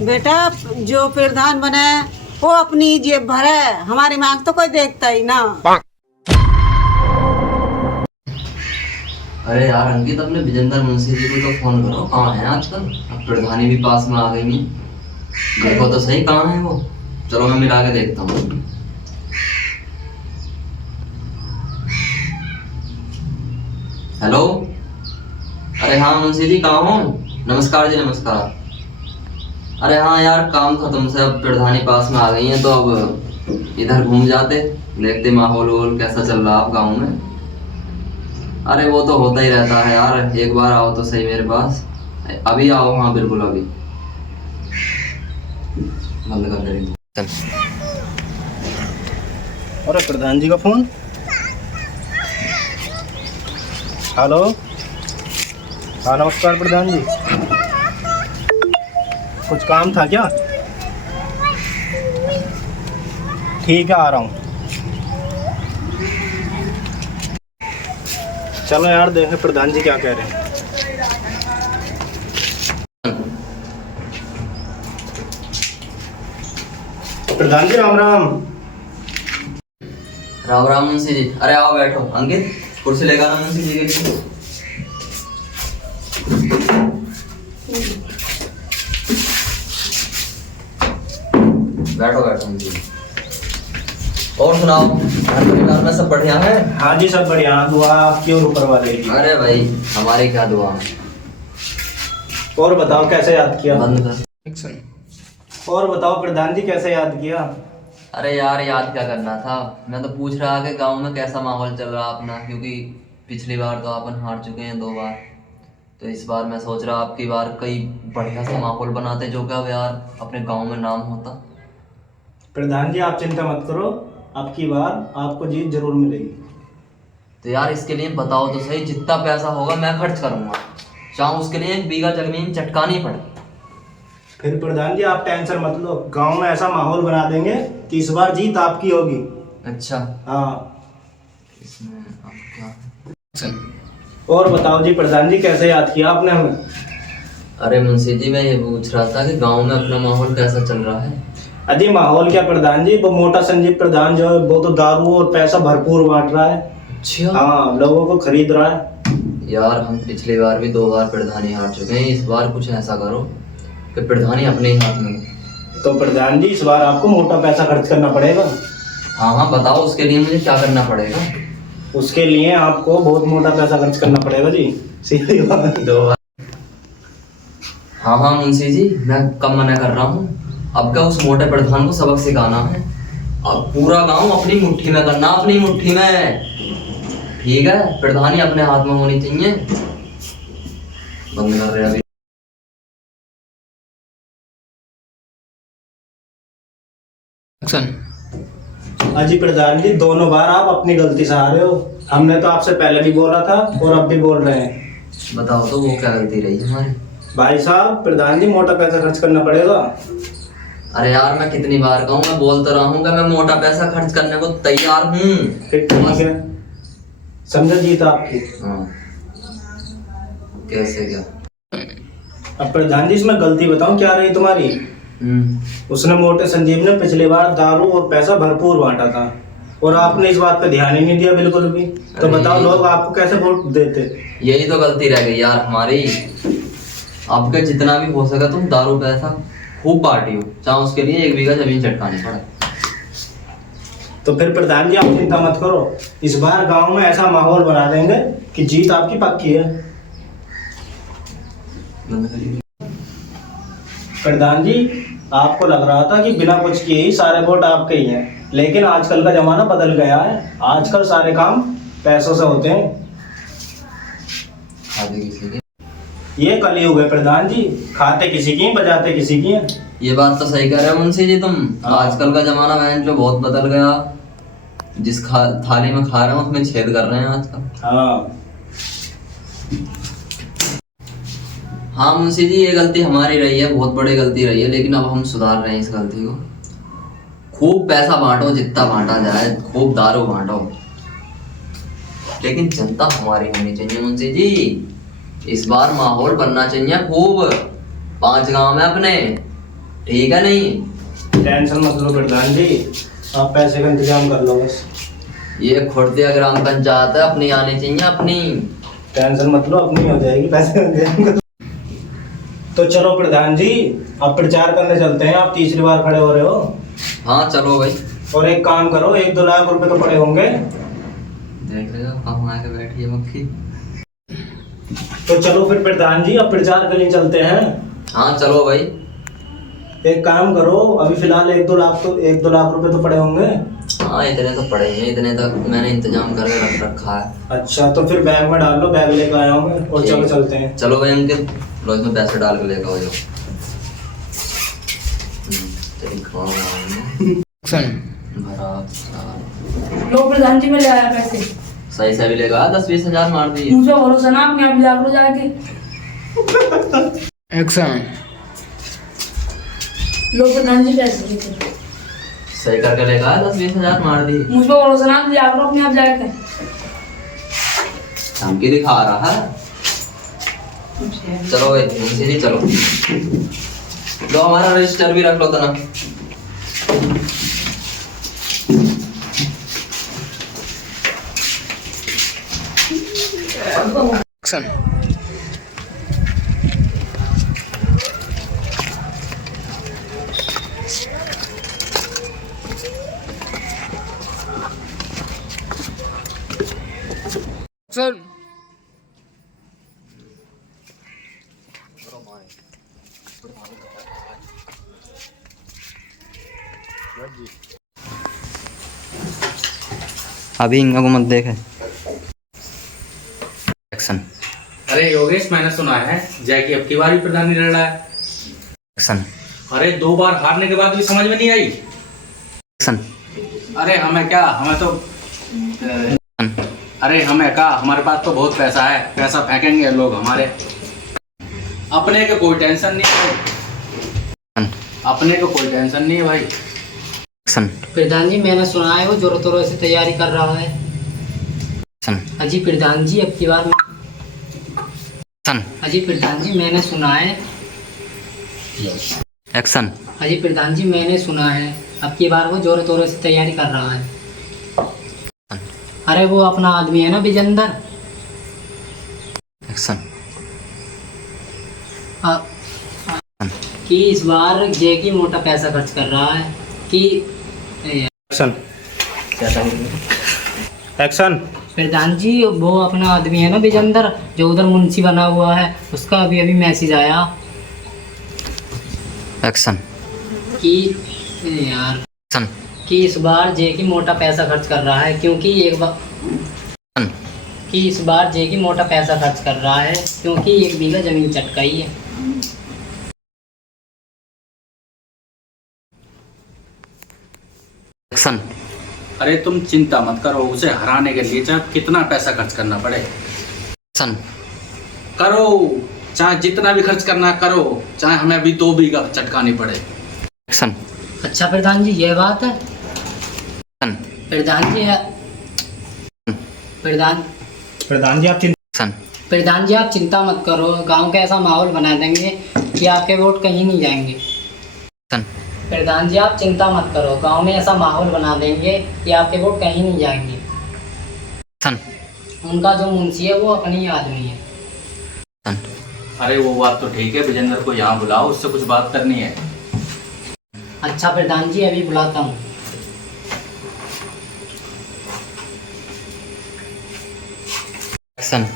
बेटा जो प्रधान बने वो अपनी जेब भरे, हमारी मांग तो कोई देखता ही ना। अरे यार अंकित, अपने विजेंद्र मुंशी जी को तो फोन करो, कहाँ है आजकल। अब प्रधानी भी पास में आ गई है, देखो तो सही कहाँ है वो। चलो मैं मिला के देखता हूँ। हेलो, अरे हाँ मुंशी जी, कहाँ हो? नमस्कार जी, नमस्कार। अरे हाँ यार, काम खत्म से अब प्रधानी पास में आ गई है, तो अब इधर घूम जाते, देखते माहौल वोल कैसा चल रहा है गाँव में। अरे वो तो होता ही रहता है यार, एक बार आओ तो सही मेरे पास। अभी आओ, हाँ बिल्कुल अभी। बंद कर दे रही। अरे प्रधान जी का फोन। हेलो, हाँ नमस्कार प्रधान जी, कुछ काम था क्या? ठीक है, आ रहा हूँ। चलो यार, देखें प्रधान जी क्या कह रहे हैं। प्रधान जी राम राम। राम राम मुंशी जी, अरे आओ बैठो। अंकित, कुर्सी लेकर आना मुंशी जी के लिए। बैठो बैठो मुंशी जी। और सुनाओ, घर परिवार में सब बढ़िया है? हाँ जी, सब बढ़िया, दुआ आपकी और ऊपर वाले की। अरे भाई, हमारी क्या दुआ। और बताओ कैसे याद किया? बंद कर। और बताओ प्रधान जी कैसे याद किया? अरे यार, याद क्या करना था, मैं तो पूछ रहा कि गांव में कैसा माहौल चल रहा अपना, क्योंकि पिछली बार तो अपन हार चुके हैं 2 बार। तो इस बार मैं सोच रहा आपकी बार कई बढ़िया सा माहौल बनाते, जो क्या यार अपने गांव में नाम होता। प्रधान जी आप चिंता मत करो, अब की बार आपको जीत जरूर मिलेगी। तो यार इसके लिए बताओ तो सही, जितना पैसा होगा मैं खर्च करूंगा, चाहे उसके लिए 1 बीघा जमीन चटकानी पड़े। फिर प्रधान जी आप टेंशन मत लो, गांव में ऐसा माहौल बना देंगे कि इस बार जीत आपकी होगी। अच्छा, हाँ। इसमें अब क्या। और बताओ जी प्रधान जी कैसे याद किया आपने हमें? अरे मुंशी जी, मैं ये पूछ रहा था कि गांव में अपना माहौल कैसा चल रहा है। अजी माहौल क्या प्रधान जी, वो मोटा संजीव प्रधान जो है वो तो दारू और पैसा भरपूर बांट रहा है। अच्छा। हाँ, लोगों को खरीद रहा है। यार हम पिछली बार भी 2 बार प्रधानी हार चुके हैं, इस बार कुछ ऐसा करो कि प्रधानी अपने ही हाथ में हो। तो प्रधान जी इस बार आपको मोटा पैसा खर्च करना पड़ेगा। हाँ हाँ बताओ, उसके लिए मुझे क्या करना पड़ेगा। उसके लिए आपको बहुत मोटा पैसा खर्च करना पड़ेगा जी, सीधी बात। 2 बार। हाँ हाँ मुंशी जी, मैं कब मना कर रहा हूँ। अब क्या उस मोटे प्रधान को सबक सिखाना है, अब पूरा गांव अपनी मुट्ठी में करना, अपनी मुट्ठी में। ठीक है, प्रधानी अपने हाथ में होनी चाहिए। बंद कर रहे अभी। अजी प्रधान जी दोनों बार आप अपनी गलती से आ रहे हो, हमने तो आपसे पहले भी बोला था और अब भी बोल रहे हैं। बताओ तो वो क्या गलती रही हमारी। भाई साहब प्रधान जी मोटा पैसा खर्च करना पड़ेगा। अरे यार, मैं कितनी बार कहूँ, मैं बोल तो रहा हूँ कि मैं मोटा पैसा खर्च करने को तैयार हूँ। फिर ठीक है, समझा जीत आपकी। हाँ, कैसे क्या। अब प्रधान जी इसमें गलती बताऊं क्या रही तुम्हारी? उसने मोटे संजीव ने पिछली बार दारू और पैसा भरपूर बांटा था और आपने इस बात पे ध्यान ही नहीं दिया बिल्कुल भी। तो बताओ लोग आपको कैसे वोट देते? यही तो गलती रह गई यार हमारी। आपके जितना भी हो सका तुम दारू पैसा खूब बांटियो, चाहे उसके लिए 1 बीघा जमीन चटकानी पड़े। तो फिर प्रधान जी आप चिंता मत करो, इस बार गांव में ऐसा माहौल बना देंगे कि जीत आपकी पक्की है। प्रधान जी आपको लग रहा था कि बिना कुछ किए ही सारे वोट आपके ही हैं, लेकिन आजकल का जमाना बदल गया है, आजकल सारे काम पैसों से होते हैं। ये कलयुग है प्रधान जी, खाते किसी की बजाते किसी की हैं। ये बात तो सही कह रहे हो मुंशी जी तुम। आजकल का जमाना बहन जो बहुत बदल गया, जिस थाली में खा रहे हैं उसमें छेद कर रहे हैं आजकल। हाँ हाँ मुंशी जी, ये गलती हमारी रही है, बहुत बड़ी गलती रही है, लेकिन अब हम सुधार रहे हैं इस गलती को। खूब पैसा बांटो, जितना बांटा जाए, खूब दारू बांटो, लेकिन जनता हमारी होनी चाहिए मुंशी जी। इस बार माहौल बनना चाहिए खूब 5 गांव में अपने। ठीक है नहीं? टेंशन मत लो प्रधान जी, आप पैसे का इंतजाम कर लो बस। ये खुर्दिया ग्राम पंचायत है, अपनी आनी चाहिए अपनी। टेंशन मत लो, अपनी हो जाएगी, पैसे का इंतजाम कर। तो चलो प्रधान जी, अब प्रचार करने चलते हैं, आप तीसरी बार खड़े हो रहे हो। हाँ चलो भाई। और एक काम करो, 1-2 लाख रुपए तो पड़े होंगे। देख लेगा कहाँ आके बैठी है मक्खी। तो चलो फिर प्रधान जी, अब प्रचार के लिए चलते हैं। हाँ चलो भाई। एक काम करो, अभी फिलहाल 1-2 लाख रुपए तो पड़े होंगे। हाँ इतने तो पड़े हैं, इतने तक मैंने इंतजाम करके रख रखा है। अच्छा, तो फिर बैग में डाल लो, बैग लेकर आया हूँ मैं, और चलो चलते हैं। चलो भाई अंकित, लो इसमें पैसे डाल के लेकर आओ जो। तेरी खाओ भरा साल। लो प्रधान जी, मैं ले आया पैसे। सही से भी लेगा 10-20 हजार मार दिए। मुझे भरोसा ना, अपने आप जाग लो जाके। एक्शन। लो प्रधान जी पैसे दीजिए। सही करके लेगा 10-20 हजार मार दिए। मुझ पर भरोसा ना, जाग लो अपने आप जाके। धमकी दिखा रहा है। चलो भाई मुंशी चलो, लो हमारा रजिस्टर भी रख लो तना। एक्शन। एक्शन। अभी इनको मत देखे। एक्शन। अरे योगेश, मैंने सुना है जय की अब की बार भी प्रधानी लड़ रहा है। एक्शन। अरे 2 बार हारने के बाद भी समझ में नहीं आई। एक्शन। अरे हमें क्या, हमें तो अरे हमें क्या, हमारे पास तो बहुत पैसा है, पैसा फेंकेंगे लोग हमारे। अपने को कोई टेंशन नहीं है भाई, अपने को कोई टेंशन नहीं है भाई। एक्शन। प्रधान जी, मैंने सुना है वो जोरों तोरों से तैयारी कर रहा है। एक्शन। अजी प्रधान जी, अब की बार एक्शन। अजी प्रधान जी, मैंने सुना है। एक्शन। अजी प्रधान जी, मैंने सुना है अब की बार वो जोरों तोरों से तैयारी कर रहा है। अरे वो अपना आदमी है ना विजेंदर। एक्शन। कि इस बार जे की मोटा पैसा खर्च कर रहा है कि एक्शन। एक्शन। प्रधान जी, वो अपना आदमी है ना विजेंदर, जो उधर मुंशी बना हुआ है, उसका अभी अभी मैसेज आया एक्शन। कि यार एक्शन। कि इस बार जे की मोटा पैसा खर्च कर रहा है, क्योंकि एक बार कि इस बार जे की मोटा पैसा खर्च कर रहा है क्योंकि 1 बीघा जमीन चटकाई है। एक्शन। अरे तुम चिंता मत करो, उसे हराने के लिए चाहे कितना पैसा खर्च करना पड़े एक्शन। करो, चाहे जितना भी खर्च करना करो, चाहे हमें अभी 2 बीघा चटकानी पड़े। एक्शन। अच्छा प्रधान जी, ये बात है। एक्शन। प्रधान जी है प्रधान जी आप चिंता। एक्शन। प्रधान जी, आप चिंता मत करो, गांव का ऐसा माहौल बना देंगे कि आपके वोट कहीं नहीं जाएंगे। एक्शन। प्रधान जी, आप चिंता मत करो, गांव में ऐसा माहौल बना देंगे कि आपके वोट कहीं नहीं जाएंगे। एक्शन। उनका जो मुंशी है वो अपनी आदमी है। एक्शन। अरे वो बात तो ठीक है, विजेंद्र को यहाँ बुलाओ, उससे कुछ बात करनी है। अच्छा प्रधान जी, अभी बुलाता हूँ। एक्शन।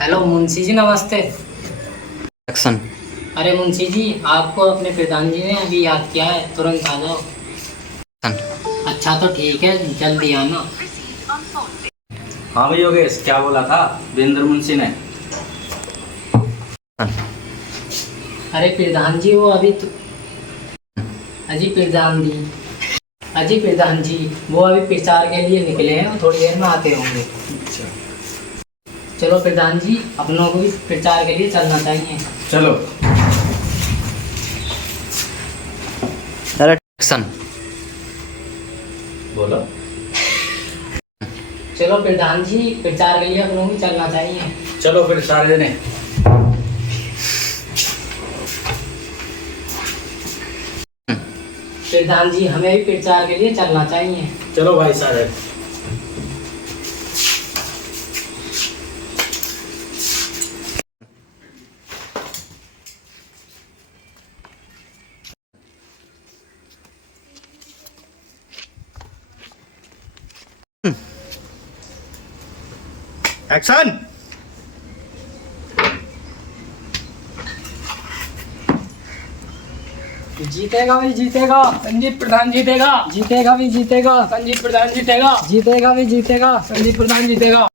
हेलो मुंशी जी, नमस्ते। एक्शन। अरे मुंशी जी, आपको अपने प्रधान जी ने अभी याद किया है, तुरंत आ जाओ। एक्शन। अच्छा तो ठीक है, जल्दी आना। हाँ भाई योगेश, क्या बोला था वीरेंद्र मुंशी ने? अरे प्रधान जी, वो अभी तो अजी प्रधान जी वो अभी प्रचार के लिए निकले हैं, वो थोड़ी देर में आते होंगे। चलो प्रधान जी, अपनों को भी प्रचार के लिए चलना चाहिए। चलो। एक्शन। बोलो। चलो प्रधान जी, प्रचार के लिए अपनों को भी चलना चाहिए। चलो फिर सारे जने। प्रधान जी हमें भी प्रचार के लिए चलना चाहिए। चलो भाई साहब। एक्शन। जीतेगा भी जीतेगा, संजीव प्रधान जीतेगा, जीतेगा भी जीतेगा, संजीव प्रधान जीतेगा, जीतेगा भी जीतेगा, संजीव प्रधान जीतेगा।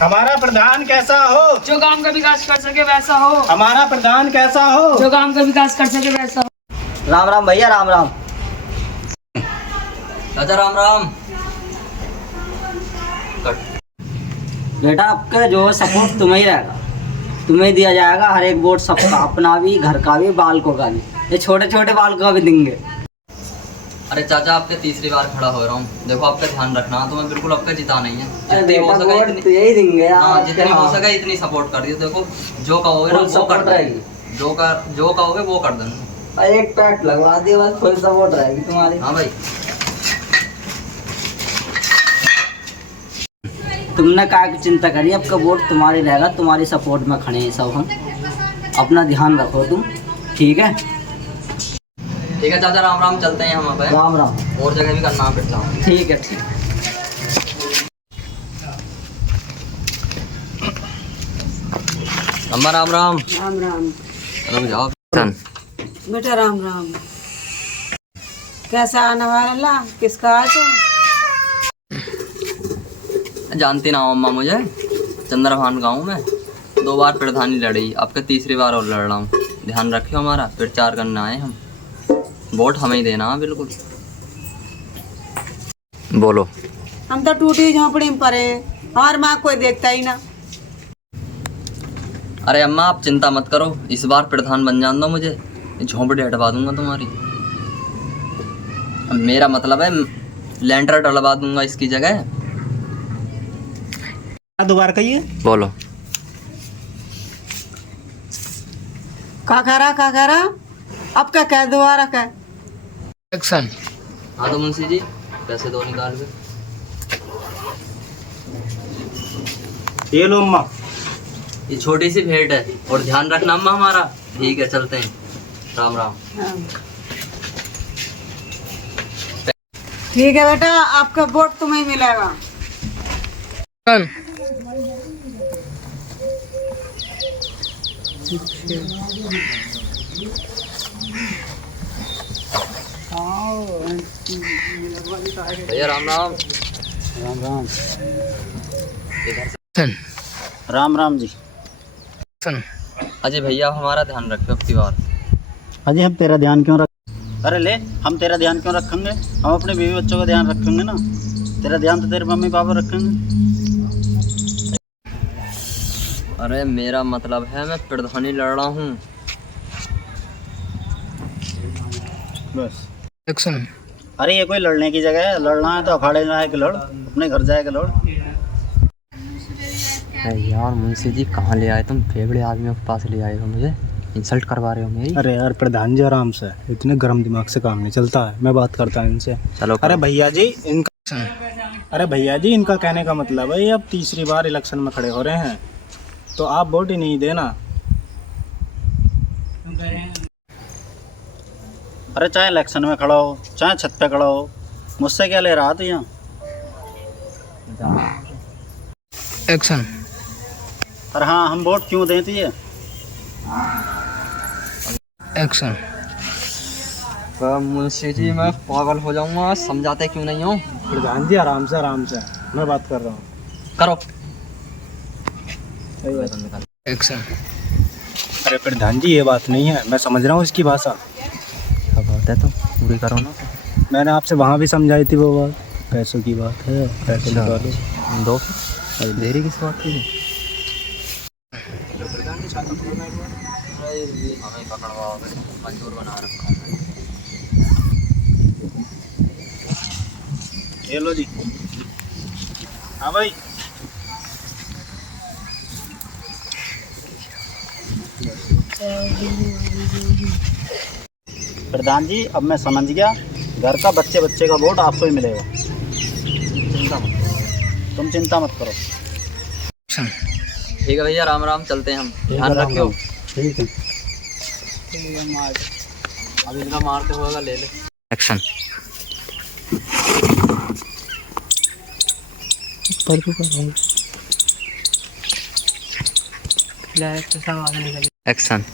हमारा प्रधान कैसा हो? जो गांव का विकास कर सके वैसा हो, हमारा प्रधान कैसा हो? जो गांव का विकास कर सके वैसा हो। राम राम भैया, राम राम। चाचा राम राम। कट। बेटा आपका जो सपोर्ट तुम्हें ही रहेगा, तुम्हें दिया जाएगा हर एक वोट, सबका, अपना भी, घर का भी, बालकों का भी, ये छोटे छोटे बालकों का भी देंगे। अरे चाचा आपके तीसरी बार खड़ा हो रहा हूँ, देखो आपका ध्यान रखना, तो मैं बिल्कुल आपका जिता नहीं है। जितनी हो सके वोट तो यही देंगे यार। हाँ, जितनी हो हाँ। सके इतनी सपोर्ट कर दियो। देखो जो कहोगे ना फुल वो सपोर्ट कर रहेगी। देंगे, जो कहोगे वो कर देंगे। एक पैक लगवा दिए बस, फुल सपोर्ट रहेगी तुम्हारी। हाँ भाई। तुमने क्या की चिंता करी, आपका वोट तुम्हारी रहेगा, तुम्हारी सपोर्ट में खड़े हैं सब हम। अपना ध्यान रखो तुम, ठीक है? ठीक है चाचा, राम राम, चलते हैं हम अब। राम राम। और जगह भी करना फिर जाओ। ठीक है, ठीक। अम्मा राम राम। राम राम। रुक जाओ। सन। बेटा राम राम। कैसा आने वाला, किसका है तो? जानती ना हो अम्मा मुझे, चंद्रभान गाँव में 2 बार प्रधानी लड़ी, आपके तीसरी बार और लड़ रहा हूँ। ध्यान रखियो हमारा, प्रचार करने आए हम, वोट हमें ही देना। बिल्कुल बोलो। हम तो टूटी झोंपड़ी में पड़े, हमारी माँ कोई देखता ही ना। अरे अम्मा आप चिंता मत करो, इस बार प्रधान बन जान दो मुझे, झोंपड़ी हटवा दूंगा तुम्हारी। मेरा मतलब है लेंटर डलवा दूंगा इसकी जगह। दोबारा कहिए। बोलो। का कह रहा अब क्या कह दोबारा कह। एक्शन। हाँ तो मुंशी जी पैसे दो निकाल के। ये लो अम्मा। ये छोटी सी भेंट है, और ध्यान रखना अम्मा हमारा। ठीक है चलते हैं, राम राम। ठीक है बेटा, आपका वोट तुम्हें मिलेगा। सन। भैया राम राम। राम राम। इधर से। सन। राम राम जी। सन। अजय भैया हमारा ध्यान रखियो अब की बार। अजय हम तेरा ध्यान क्यों रख, अरे ले, हम तेरा ध्यान क्यों रखेंगे? हम अपने बीवी बच्चों का ध्यान रखेंगे ना। तेरा ध्यान तो तेरे मम्मी पापा रखेंगे। अरे मेरा मतलब है मैं प्रधानी लड़ रहा हूँ। बस। एक्शन। अरे ये कोई लड़ने की जगह है? लड़ना है तो अखाड़े में आके लड़, अपने घर जाके लड़। यार मुंशी जी कहाँ ले आए तुम? फेवड़े आदमियों के पास ले आए हो, मुझे इंसल्ट करवा रहे हो मेरी। अरे यार प्रधान जी आराम से, इतने गर्म दिमाग से काम नहीं चलता है, मैं बात करता हूँ इनसे। चलो अरे भैया जी इनका कहने का मतलब है ये अब तीसरी बार इलेक्शन में खड़े हो रहे हैं, तो आप वोट ही नहीं देना। अरे चाहे इलेक्शन में खड़ा हो, चाहे छत पे खड़ा हो, मुझसे क्या ले रहा था यहाँ? एक्शन। और हाँ, हम वोट क्यों देती है? एक्शन। मुंशी जी मैं पागल हो जाऊंगा, समझाते क्यों नहीं हो? प्रधान जी आराम से, मैं बात कर रहा हूँ। करो। एक्शन। अरे प्रधान जी ये बात नहीं है, मैं समझ रहा हूँ इसकी भाषा। क्या बात है तो पूरी करो ना। मैंने आपसे वहाँ भी समझाई थी वो बात, पैसों की बात है, पैसे निकालो। दो फिर देरी किस बात की? हमें पकड़वाओ, मंजूर बना रखा हूँ। ये लो जी। हाँ भाई। प्रधान जी अब मैं समझ गया, घर का बच्चे बच्चे का वोट आपको ही मिलेगा। तुम चिंता मत करो। एक्शन। ठीक है भैया, राम राम, चलते हैं हम, ध्यान रखियो। ठीक है। अब इनका मारते हुआ ले ले। एक्शन। एक्शन।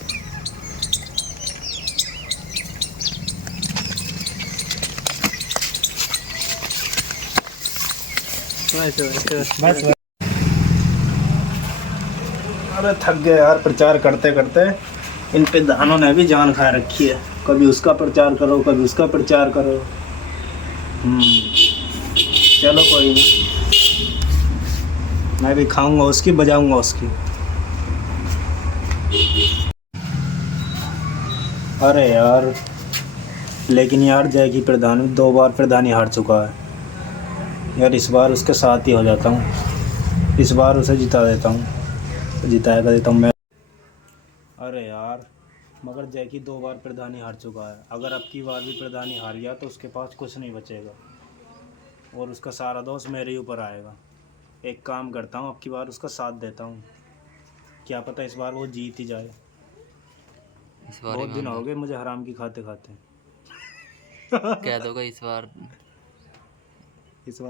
बस। अरे थक गए यार प्रचार करते करते। इन प्रधानों ने भी जान खा रखी है, कभी उसका प्रचार करो कभी उसका प्रचार करो। चलो कोई नहीं, मैं भी खाऊंगा उसकी, बजाऊंगा उसकी। अरे यार, लेकिन यार जैकी प्रधान 2 बार प्रधानी हार चुका है यार। इस बार उसके साथ ही हो जाता हूँ, इस बार उसे जिता देता हूँ, जिताएगा देता हूँ मैं। अरे यार, मगर जैकी 2 बार प्रधानी हार चुका है, अगर अब की बार भी प्रधानी हार गया तो उसके पास कुछ नहीं बचेगा और उसका सारा दोष मेरे ही ऊपर आएगा। एक काम करता हूँ, अब की बार उसका साथ देता हूँ, क्या पता इस बार वो जीत ही जाए। इस बार बहुत दिन हो गए मुझे हराम की खाते खाते। कह दोगे इस बार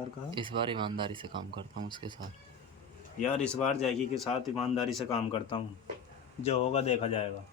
कहा इस बार ईमानदारी से काम करता हूँ उसके साथ। यार, इस बार जैकी के साथ ईमानदारी से काम करता हूँ, जो होगा देखा जाएगा।